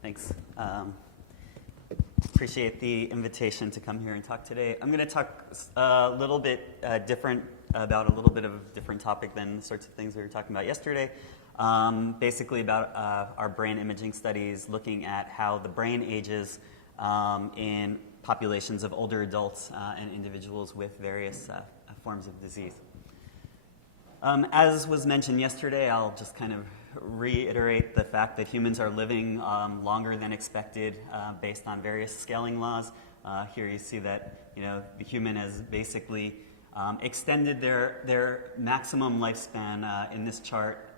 Thanks. Appreciate the invitation to come here and talk today. I'm going to talk a little bit different about a little bit of a different topic than the sorts of things we were talking about yesterday. Basically about our brain imaging studies, looking at how the brain ages in populations of older adults and individuals with various forms of disease. As was mentioned yesterday, I'll just kind of reiterate the fact that humans are living longer than expected based on various scaling laws. Here you see that the human has basically extended their maximum lifespan in this chart,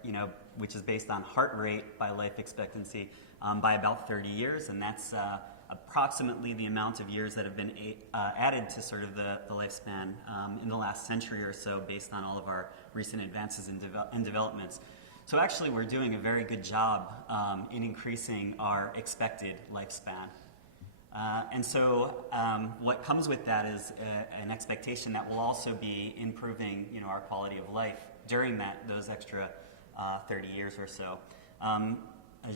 which is based on heart rate by life expectancy by about 30 years, and that's approximately the amount of years that have been added to sort of the lifespan in the last century or so based on all of our recent advances and developments. So actually we're doing a very good job in increasing our expected lifespan. And so what comes with that is an expectation that we'll also be improving our quality of life during those extra 30 years or so.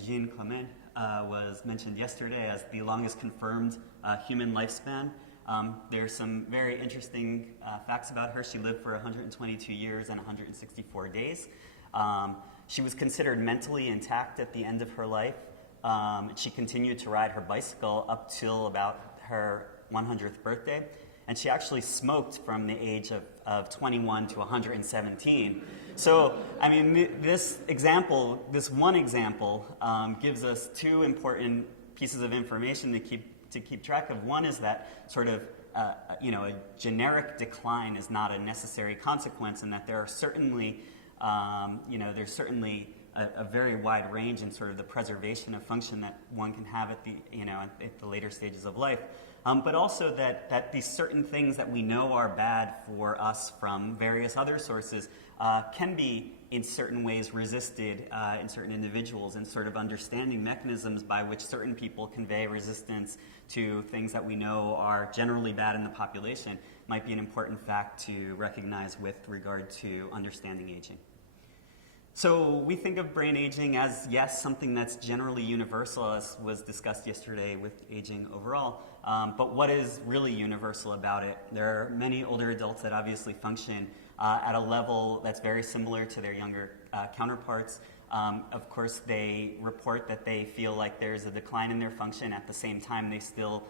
Jean Clement was mentioned yesterday as the longest confirmed human lifespan. There's some very interesting facts about her. She lived for 122 years and 164 days. She was considered mentally intact at the end of her life. She continued to ride her bicycle up till about her 100th birthday. And she actually smoked from the age of 21 to 117. So, I mean, this one example, gives us two important pieces of information to keep track of. One is that sort of, a generic decline is not a necessary consequence, and that there are certainly, there's certainly a very wide range in sort of the preservation of function that one can have at the later stages of life. But also that these certain things that we know are bad for us from various other sources can be in certain ways resisted in certain individuals, and sort of understanding mechanisms by which certain people convey resistance to things that we know are generally bad in the population might be an important fact to recognize with regard to understanding aging. So we think of brain aging as, yes, something that's generally universal, as was discussed yesterday with aging overall, but what is really universal about it? There are many older adults that obviously function at a level that's very similar to their younger counterparts. Of course, they report that they feel like there's a decline in their function. At the same time, they still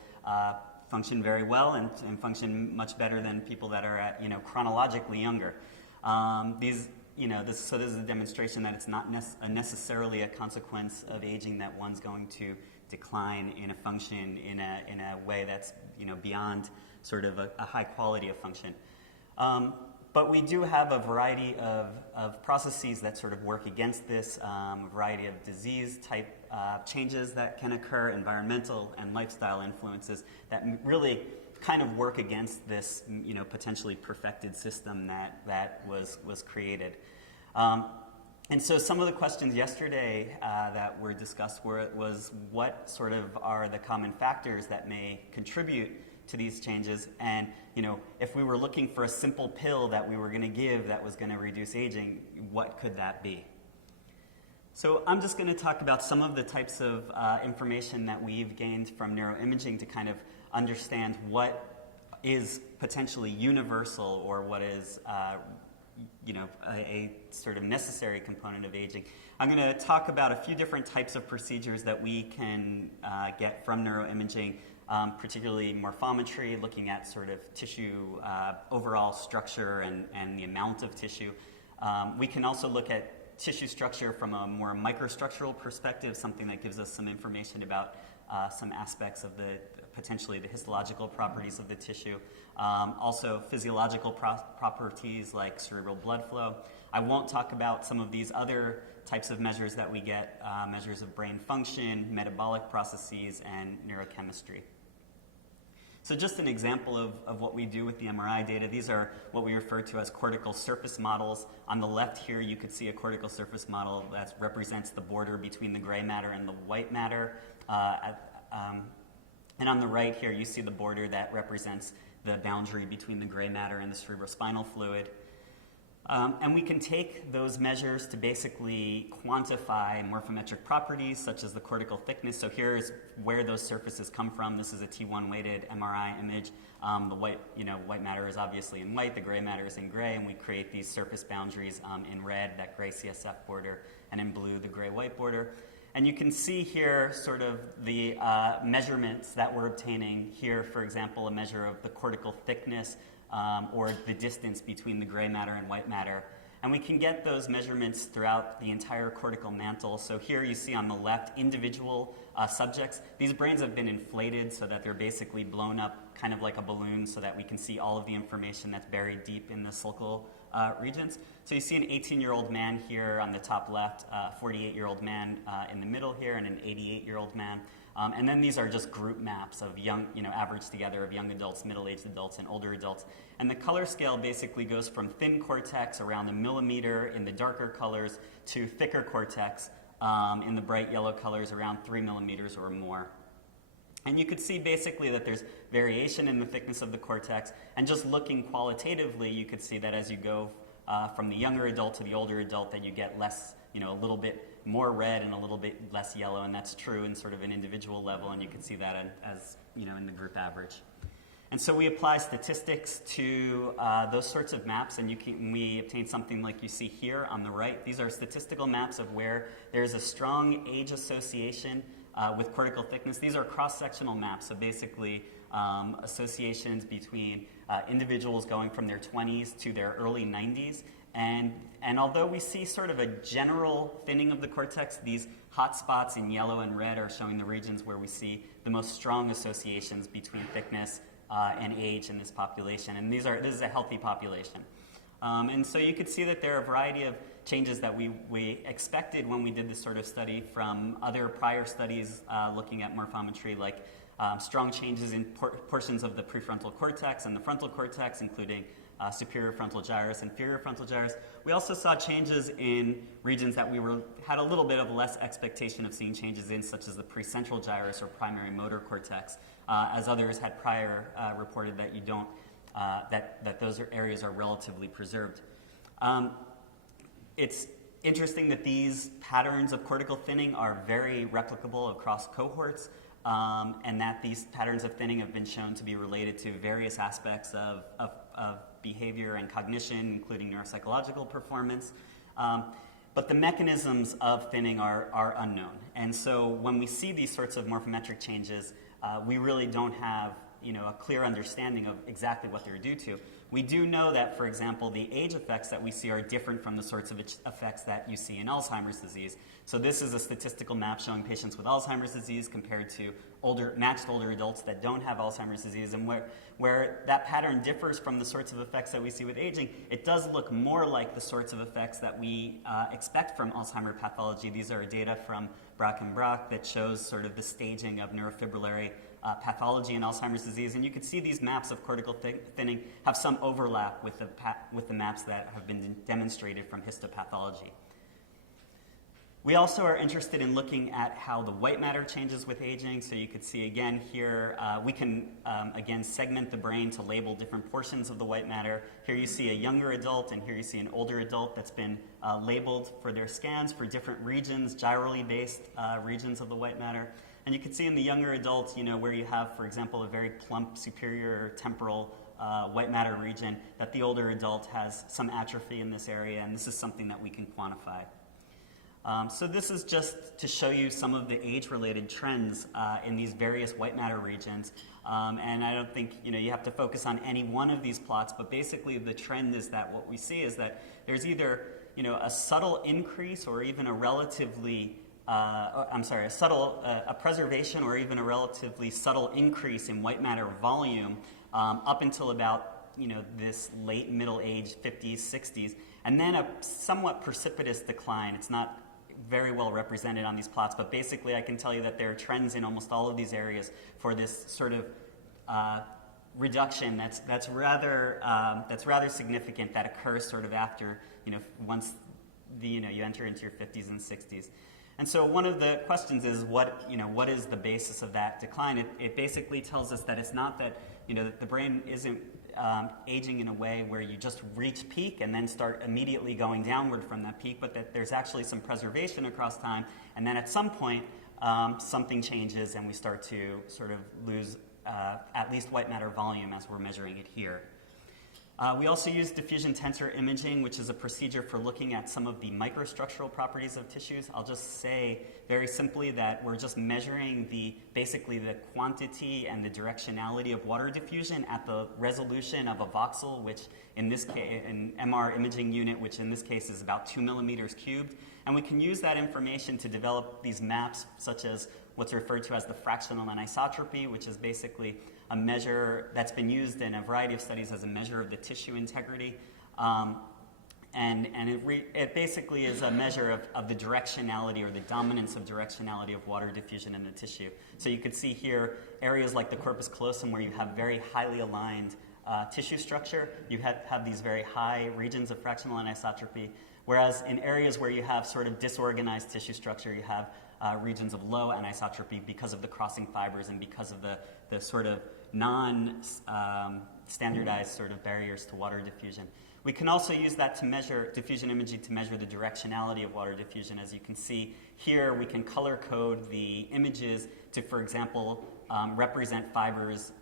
function very well and function much better than people that are at, chronologically younger. This is a demonstration that it's not necessarily a consequence of aging that one's going to decline in a function in a way that's beyond sort of a high quality of function. But we do have a variety of processes that sort of work against this, a variety of disease type changes that can occur, environmental and lifestyle influences that really kind of work against this potentially perfected system that was created. And so some of the questions yesterday that were discussed was what sort of are the common factors that may contribute to these changes, and if we were looking for a simple pill that we were going to give that was going to reduce aging, what could that be? So I'm just going to talk about some of the types of information that we've gained from neuroimaging to kind of understand what is potentially universal or what is a sort of necessary component of aging. I'm going to talk about a few different types of procedures that we can get from neuroimaging, particularly morphometry, looking at sort of tissue overall structure and the amount of tissue. We can also look at tissue structure from a more microstructural perspective, something that gives us some information about some aspects of potentially the histological properties of the tissue. Also physiological properties like cerebral blood flow. I won't talk about some of these other types of measures that we get, measures of brain function, metabolic processes, and neurochemistry. So just an example of what we do with the MRI data. These are what we refer to as cortical surface models. On the left here, you could see a cortical surface model that represents the border between the gray matter and the white matter. And on the right here, you see the border that represents the boundary between the gray matter and the cerebrospinal fluid. And we can take those measures to basically quantify morphometric properties such as the cortical thickness. So here's where those surfaces come from. This is a T1 weighted MRI image. The white matter is obviously in white, the gray matter is in gray, and we create these surface boundaries in red, that gray CSF border, and in blue, the gray-white border. And you can see here sort of the measurements that we're obtaining here, for example, a measure of the cortical thickness or the distance between the gray matter and white matter. And we can get those measurements throughout the entire cortical mantle. So here you see on the left individual subjects. These brains have been inflated so that they're basically blown up kind of like a balloon so that we can see all of the information that's buried deep in the sulcal regions. So you see an 18-year-old man here on the top left, a 48-year-old man in the middle here, and an 88-year-old man. And then these are just group maps of young, averaged together of young adults, middle-aged adults, and older adults. And the color scale basically goes from thin cortex around a millimeter in the darker colors to thicker cortex in the bright yellow colors around 3 millimeters or more. And you could see basically that there's variation in the thickness of the cortex. And just looking qualitatively, you could see that as you go from the younger adult to the older adult, that you get less, a little bit more red and a little bit less yellow, and that's true in sort of an individual level, and you can see that as in the group average. And so we apply statistics to those sorts of maps, and we obtain something like you see here on the right. These are statistical maps of where there's a strong age association with cortical thickness. These are cross-sectional maps, so basically associations between individuals going from their 20s to their early 90s. And although we see sort of a general thinning of the cortex, these hot spots in yellow and red are showing the regions where we see the most strong associations between thickness and age in this population. And this is a healthy population. And so you could see that there are a variety of changes that we expected when we did this sort of study from other prior studies looking at morphometry, like strong changes in portions of the prefrontal cortex and the frontal cortex, including superior frontal gyrus, inferior frontal gyrus. We also saw changes in regions that we had a little bit of less expectation of seeing changes in, such as the precentral gyrus or primary motor cortex, as others had prior reported that that those areas are relatively preserved. It's interesting that these patterns of cortical thinning are very replicable across cohorts, and that these patterns of thinning have been shown to be related to various aspects of behavior and cognition, including neuropsychological performance. But the mechanisms of thinning are unknown. And so when we see these sorts of morphometric changes, we really don't have a clear understanding of exactly what they're due to. We do know that, for example, the age effects that we see are different from the sorts of effects that you see in Alzheimer's disease. So this is a statistical map showing patients with Alzheimer's disease compared to matched older adults that don't have Alzheimer's disease, and where that pattern differs from the sorts of effects that we see with aging. It does look more like the sorts of effects that we expect from Alzheimer's pathology. These are data from Brack and Brack that shows sort of the staging of neurofibrillary pathology in Alzheimer's disease, and you can see these maps of cortical thinning have some overlap with the maps that have been demonstrated from histopathology. We also are interested in looking at how the white matter changes with aging. So you could see again here, we can again segment the brain to label different portions of the white matter. Here you see a younger adult, and here you see an older adult that's been labeled for their scans for different regions, gyrally based regions of the white matter. And you can see in the younger adults, where you have, for example, a very plump superior temporal white matter region, that the older adult has some atrophy in this area, and this is something that we can quantify. So this is just to show you some of the age-related trends in these various white matter regions. And I don't think you have to focus on any one of these plots, but basically the trend is that what we see is that there's either a subtle increase or even a relatively a preservation or even a relatively subtle increase in white matter volume up until about this late middle age, 50s, 60s, and then a somewhat precipitous decline. It's not very well represented on these plots, but basically I can tell you that there are trends in almost all of these areas for this sort of reduction that's rather significant, that occurs sort of after once you enter into your 50s and 60s. And so one of the questions is what is the basis of that decline? It basically tells us that it's not that that the brain isn't aging in a way where you just reach peak and then start immediately going downward from that peak, but that there's actually some preservation across time, and then at some point something changes and we start to sort of lose at least white matter volume as we're measuring it here. We also use diffusion tensor imaging, which is a procedure for looking at some of the microstructural properties of tissues. I'll just say very simply that we're just measuring basically the quantity and the directionality of water diffusion at the resolution of a voxel, which in this case, an MR imaging unit, which in this case is about 2 millimeters cubed. And we can use that information to develop these maps, such as what's referred to as the fractional anisotropy, which is basically a measure that's been used in a variety of studies as a measure of the tissue integrity. And it basically is a measure of the directionality or the dominance of directionality of water diffusion in the tissue. So you could see here areas like the corpus callosum where you have very highly aligned tissue structure. You have these very high regions of fractional anisotropy, whereas in areas where you have sort of disorganized tissue structure, you have regions of low anisotropy because of the crossing fibers and because of the sort of non-standardized sort of barriers to water diffusion. We can also use that to measure diffusion imaging to measure the directionality of water diffusion. As you can see here, we can color code the images to, for example, represent fibers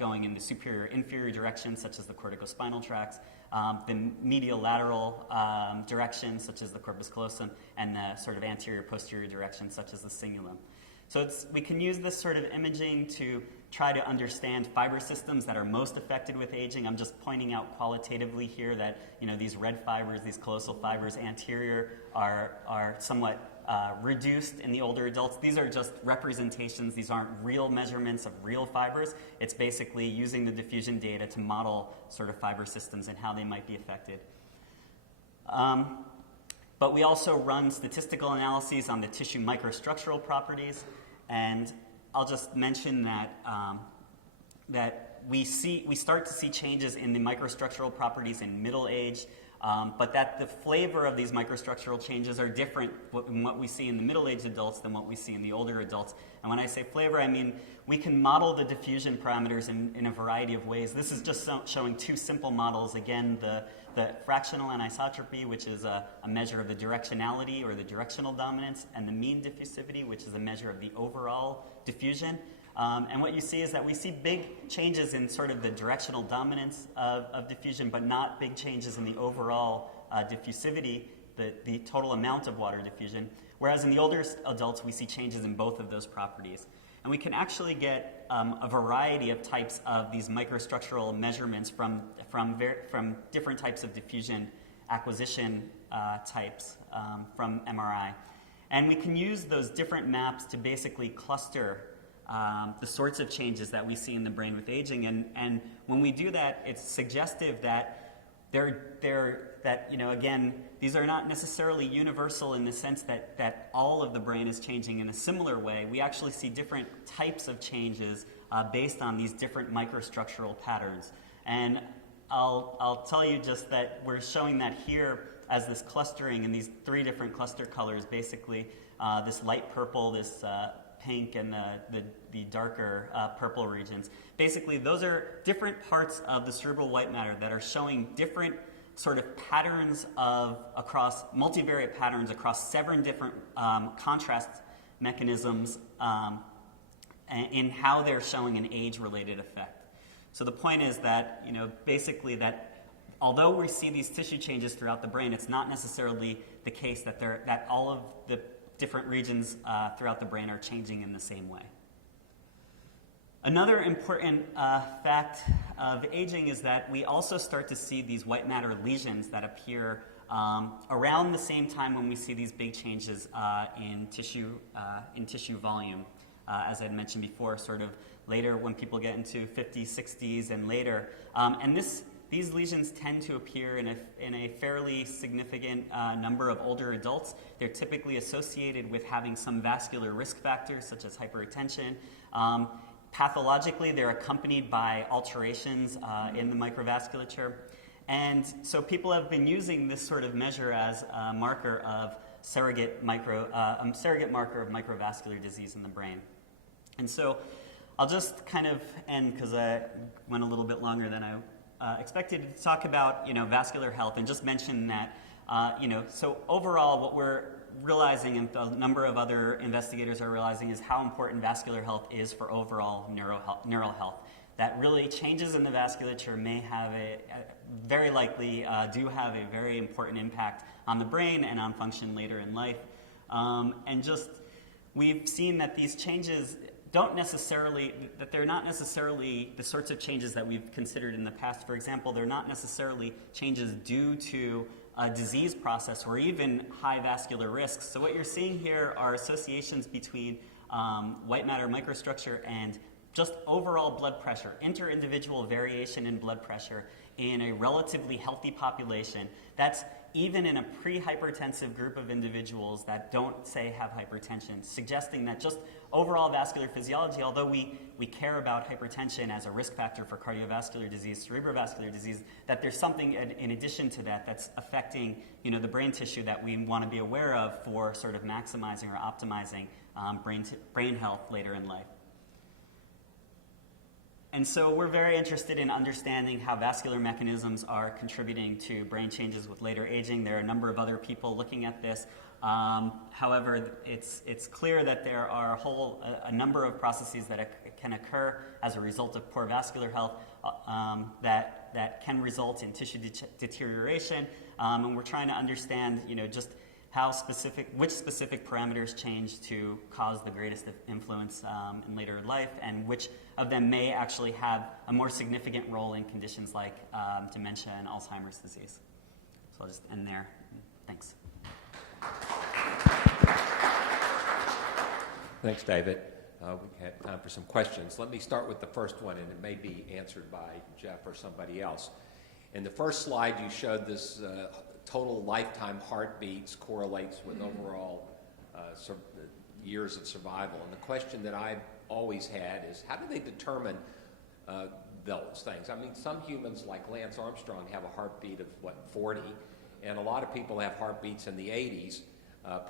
going in the superior-inferior direction, such as the corticospinal tracts, the medial lateral direction, such as the corpus callosum, and the sort of anterior-posterior direction, such as the cingulum. So we can use this sort of imaging to try to understand fiber systems that are most affected with aging. I'm just pointing out qualitatively here that these red fibers, these callosal fibers anterior, are somewhat reduced in the older adults. These are just representations. These aren't real measurements of real fibers. It's basically using the diffusion data to model sort of fiber systems and how they might be affected. But we also run statistical analyses on the tissue microstructural properties, and I'll just mention that that we start to see changes in the microstructural properties in middle age, but that the flavor of these microstructural changes are different in what we see in the middle-aged adults than what we see in the older adults. And when I say flavor, I mean we can model the diffusion parameters in a variety of ways. This is just showing two simple models. Again, the fractional anisotropy, which is a measure of the directionality or the directional dominance, and the mean diffusivity, which is a measure of the overall diffusion. And what you see is that we see big changes in sort of the directional dominance of diffusion, but not big changes in the overall diffusivity, the total amount of water diffusion. Whereas in the older adults, we see changes in both of those properties. And we can actually get a variety of types of these microstructural measurements from different types of diffusion acquisition types from MRI. And we can use those different maps to basically cluster the sorts of changes that we see in the brain with aging. And when we do that, it's suggestive that again, these are not necessarily universal in the sense that all of the brain is changing in a similar way. We actually see different types of changes based on these different microstructural patterns. And I'll tell you just that we're showing that here as this clustering in these three different cluster colors, basically this light purple, this pink, and the darker purple regions. Basically, those are different parts of the cerebral white matter that are showing different sort of patterns multivariate patterns across 7 different contrast mechanisms in how they're showing an age-related effect. So the point is that, basically that although we see these tissue changes throughout the brain, it's not necessarily the case that all of the different regions throughout the brain are changing in the same way. Another important fact of aging is that we also start to see these white matter lesions that appear around the same time when we see these big changes in tissue volume, as I had mentioned before, sort of later when people get into 50s, 60s, and later. And these lesions tend to appear in a fairly significant number of older adults. They're typically associated with having some vascular risk factors, such as hypertension. Pathologically, they're accompanied by alterations in the microvasculature. And so people have been using this sort of measure as a marker of surrogate marker of microvascular disease in the brain. And so I'll just kind of end, because I went a little bit longer than I expected to talk about, vascular health and just mention that, so overall what we're realizing, and a number of other investigators are realizing, is how important vascular health is for overall neural health. That really changes in the vasculature may have very likely do have a very important impact on the brain and on function later in life. And just, we've seen that these changes they're not necessarily the sorts of changes that we've considered in the past. For example, they're not necessarily changes due to a disease process or even high vascular risks. So what you're seeing here are associations between white matter microstructure and just overall blood pressure, inter-individual variation in blood pressure in a relatively healthy population. That's even in a pre-hypertensive group of individuals that don't, say, have hypertension, suggesting that just overall vascular physiology, although we care about hypertension as a risk factor for cardiovascular disease, cerebrovascular disease, that there's something in addition to that that's affecting the brain tissue that we want to be aware of for sort of maximizing or optimizing brain health later in life. And so we're very interested in understanding how vascular mechanisms are contributing to brain changes with later aging. There are a number of other people looking at this. However, it's clear that there are a number of processes that can occur as a result of poor vascular health that can result in tissue deterioration. And we're trying to understand, just which specific parameters change to cause the greatest influence in later life, and which of them may actually have a more significant role in conditions like dementia and Alzheimer's disease. So I'll just end there. Thanks. Thanks, David. We have time for some questions. Let me start with the first one, and it may be answered by Jeff or somebody else. In the first slide, you showed this total lifetime heartbeats correlates with overall years of survival. And the question that I've always had is, how do they determine those things? I mean, some humans like Lance Armstrong have a heartbeat of, 40? And a lot of people have heartbeats in the 80s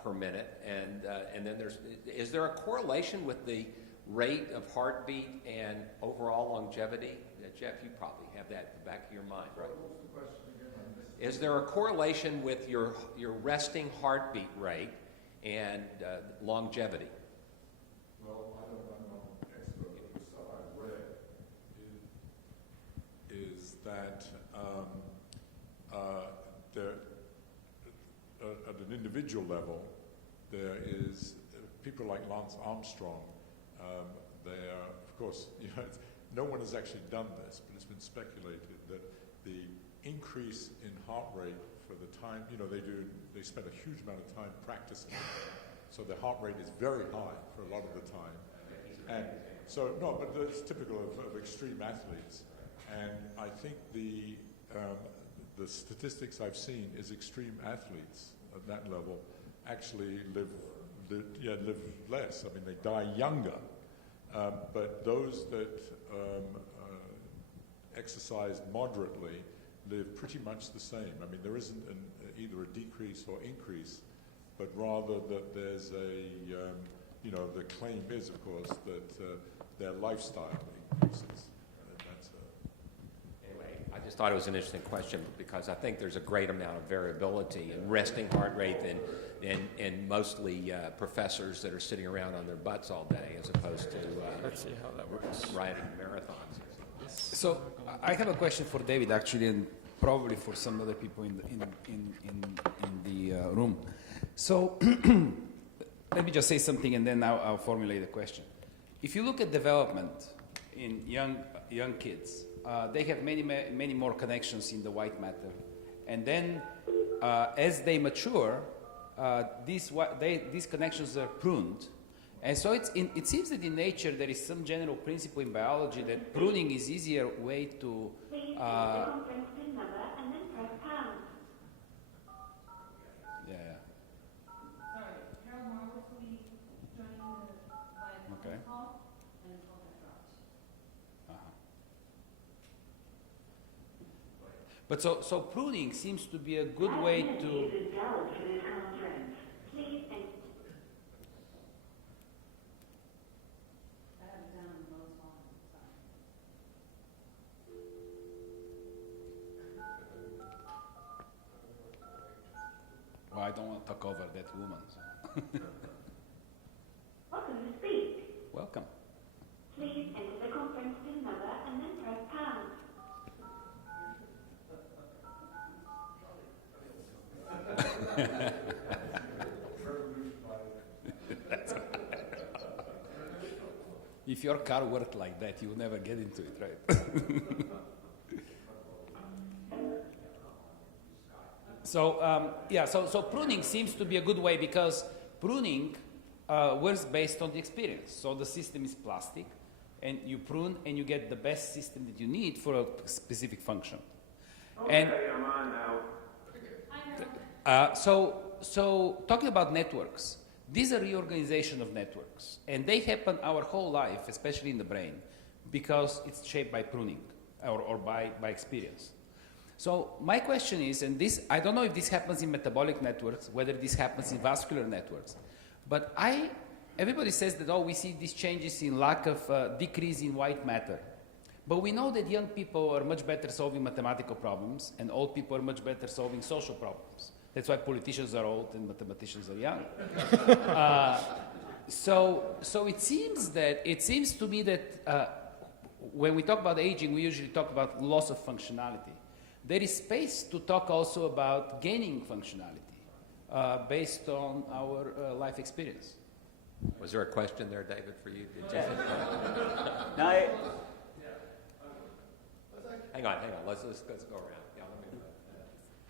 per minute. And then is there a correlation with the rate of heartbeat and overall longevity? Jeff, you probably have that at the back of your mind, right? Is there a correlation with your resting heartbeat rate and longevity? Well, I'm not an expert, but the stuff I've read is that at an individual level, there is people like Lance Armstrong. Of course, no one has actually done this, but it's been speculated that the increase in heart rate for the time, they spend a huge amount of time practicing. So their heart rate is very high for a lot of the time. And so, no, but it's typical of extreme athletes. And I think the statistics I've seen is extreme athletes at that level actually live less. I mean, they die younger. But those that exercise moderately live pretty much the same. I mean, there isn't either a decrease or increase, but rather that there's the claim is, of course, that their lifestyle increases. Anyway, I just thought it was an interesting question because I think there's a great amount of variability in resting heart rate and mostly professors that are sitting around on their butts all day as opposed to Let's see how that works. riding marathons. So I have a question for David, actually, and probably for some other people in the room. So let me just say something, and then I'll formulate the question. If you look at development in young kids, they have many more connections in the white matter, and then as they mature, these connections are pruned. And so it seems that in nature there is some general principle in biology that pruning is easier way to. Please enter the conference PIN number and then press pound. Yeah. Sorry, Carol Marvel will be joining the Okay. call, and the call got dropped. But so pruning seems to be a good way to. Is valid for this conference. Please enter. I have it down in Lowe's volume, sorry. but I don't want to talk over that woman. So. Welcome to speak. Welcome. Please enter the conference PIN number and then press pound. If your car worked like that, you would never get into it, right? So pruning seems to be a good way because pruning works based on the experience. So the system is plastic, and you prune, and you get the best system that you need for a specific function. Okay, I'm on now. So talking about networks, these are reorganization of networks, and they happen our whole life, especially in the brain, because it's shaped by pruning or by experience. So my question is, and this, I don't know if this happens in metabolic networks, whether this happens in vascular networks, but everybody says that, oh, we see these changes in lack of decrease in white matter. But we know that young people are much better solving mathematical problems, and old people are much better solving social problems. That's why politicians are old and mathematicians are young. So it seems to me that when we talk about aging, we usually talk about loss of functionality. There is space to talk also about gaining functionality based on our life experience. Was there a question there, David, for you? Did you No, Hang on. Let's go around. Yeah,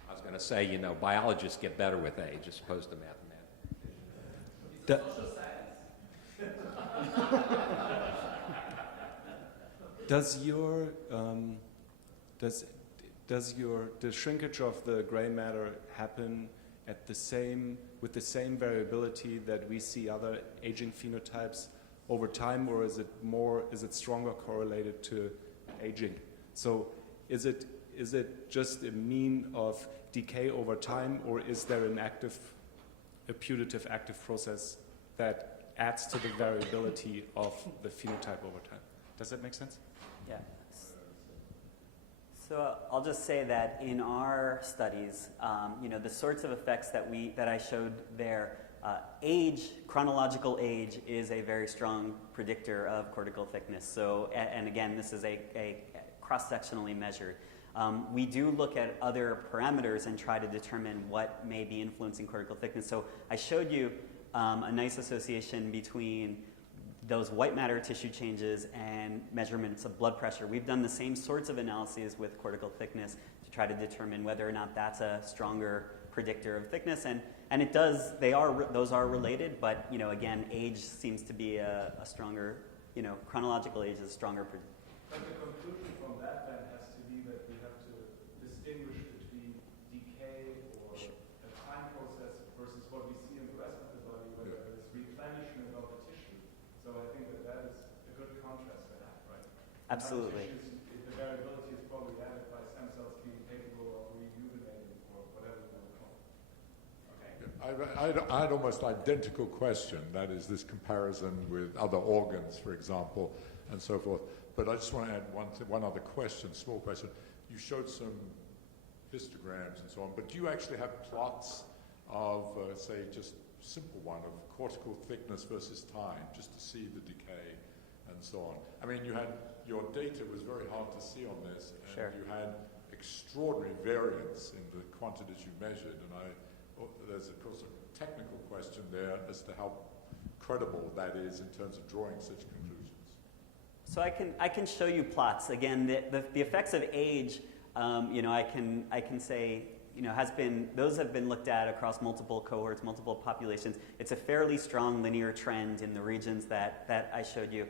I was going to say, biologists get better with age as opposed to mathematics. Does the shrinkage of the gray matter happen with the same variability that we see other aging phenotypes over time, or is it stronger correlated to aging? So is it just a mean of decay over time, or is there a putative active process that adds to the variability of the phenotype over time? Does that make sense? yeah. So I'll just say that in our studies, the sorts of effects that I showed there, chronological age is a very strong predictor of cortical thickness. So, and again, this is a cross-sectionally measured. We do look at other parameters and try to determine what may be influencing cortical thickness. So I showed you a nice association between those white matter tissue changes and measurements of blood pressure. We've done the same sorts of analyses with cortical thickness to try to determine whether or not that's a stronger predictor of thickness. And it does, those are related, but again, age seems to be a stronger, chronological age is a stronger predictor. But the conclusion from that then has to be that we have to distinguish between decay or a time process versus what we see in the rest of the body, where there is replenishment of the tissue. So I think that is a good contrast to that, right? Absolutely. The variability is probably added by stem cells being capable of rejuvenating or whatever you want to call it. I had almost identical question, that is this comparison with other organs, for example, and so forth. But I just want to add one other question, small question. You showed some histograms and so on, but do you actually have plots of, say, just simple one of cortical thickness versus time, just to see the decay and so on? I mean, your data was very hard to see on this, and Sure. you had extraordinary variance in the quantities you measured, and there's of course a technical question there as to how credible that is in terms of drawing such conclusions. So I can show you plots. Again, the effects of age, I can say, those have been looked at across multiple cohorts, multiple populations. It's a fairly strong linear trend in the regions that I showed you.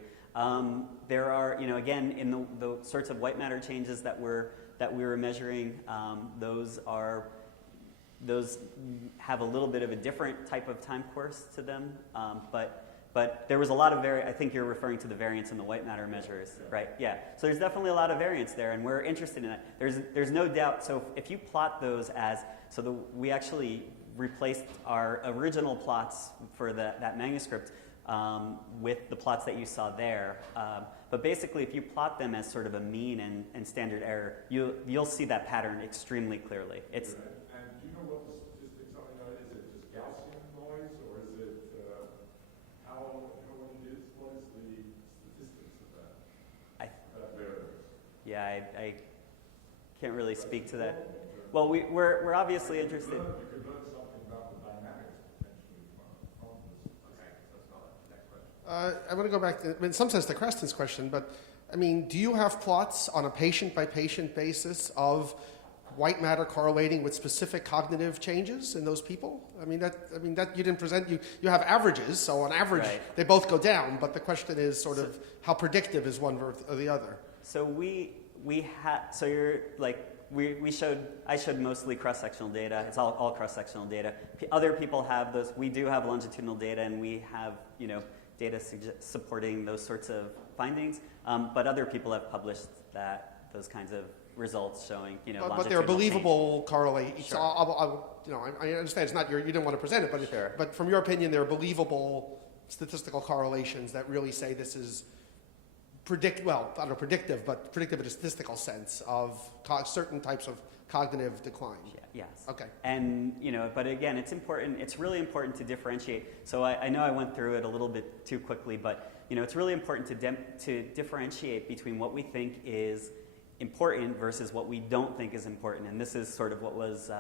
There are, again, in the sorts of white matter changes that we were measuring, those have a little bit of a different type of time course to them, but there was a lot of I think you're referring to the variance in the white matter measures, right? Yeah. So there's definitely a lot of variance there, and we're interested in that. There's no doubt. So if you plot those we actually replaced our original plots for that manuscript with the plots that you saw there. But basically, if you plot them as sort of a mean and standard error, you'll see that pattern extremely clearly. It's And do you know what the statistics are? Is it I can't really speak to that. Well, we're obviously interested. You could learn something about the dynamics potentially from this. Okay, let's go on. Next question. I want to go back to, in some sense, to Creston's question, but I mean, do you have plots on a patient-by-patient basis of white matter correlating with specific cognitive changes in those people? I mean, that you didn't present. You have averages, so on average, Right. they both go down. But the question is sort of how predictive is one or the other? So I showed mostly cross-sectional data. It's all cross-sectional data. Other people have those. We do have longitudinal data, and we have data supporting those sorts of findings. But other people have published those kinds of results showing But they're believable correlations. Sure. So I understand it's not you didn't want to present it, but Sure. but from your opinion, they're believable statistical correlations that really say this is predictive in a statistical sense of certain types of cognitive decline. Yes. Okay. And but again, it's important. It's really important to differentiate. So I know I went through it a little bit too quickly, but it's really important to differentiate between what we think is important versus what we don't think is important. And this is sort of what was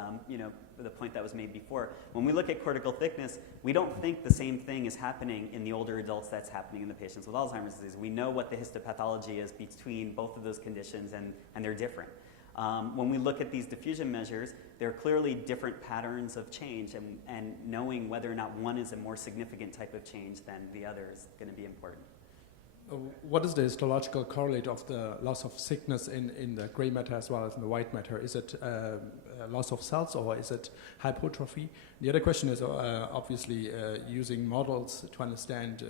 the point that was made before. When we look at cortical thickness, we don't think the same thing is happening in the older adults that's happening in the patients with Alzheimer's disease. We know what the histopathology is between both of those conditions, and they're different. When we look at these diffusion measures, there are clearly different patterns of change, and knowing whether or not one is a more significant type of change than the other is going to be important. What is the histological correlate of the loss of thickness in the gray matter as well as in the white matter? Is it loss of cells or is it hypertrophy? The other question is obviously using models to understand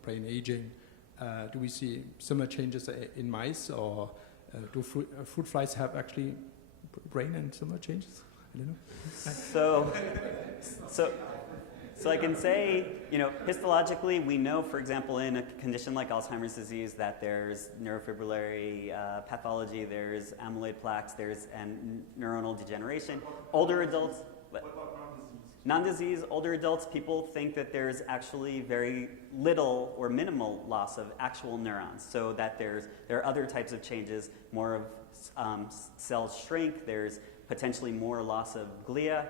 brain aging. Do we see similar changes in mice, or do fruit flies have actually brain and similar changes? I don't know. So I can say, histologically, we know, for example, in a condition like Alzheimer's disease, that there's neurofibrillary pathology, there's amyloid plaques, there's neuronal degeneration. Older adults, What about non-disease? non-disease, older adults, people think that there's actually very little or minimal loss of actual neurons, so that there are other types of changes, more of cells shrink, there's potentially more loss of glia.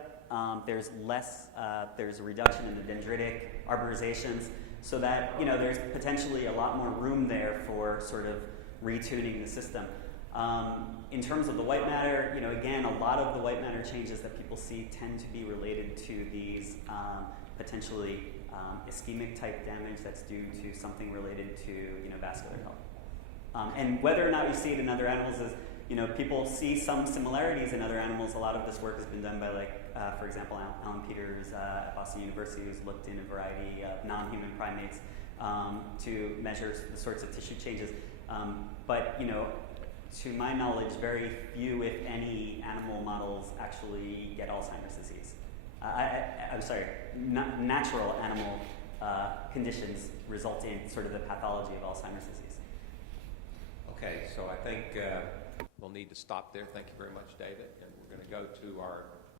There's a reduction in the dendritic arborizations, so that there's potentially a lot more room there for sort of retuning the system. In terms of the white matter, again, a lot of the white matter changes that people see tend to be related to these potentially ischemic type damage that's due to something related to vascular health. And whether or not you see it in other animals is, people see some similarities in other animals. A lot of this work has been done by, for example, Alan Peters at Boston University, who's looked in a variety of non-human primates to measure the sorts of tissue changes. But, to my knowledge, very few, if any, animal models actually get Alzheimer's disease. I'm sorry, natural animal conditions result in sort of the pathology of Alzheimer's disease. Okay, so I think we'll need to stop there. Thank you very much, David. And we're going to go to our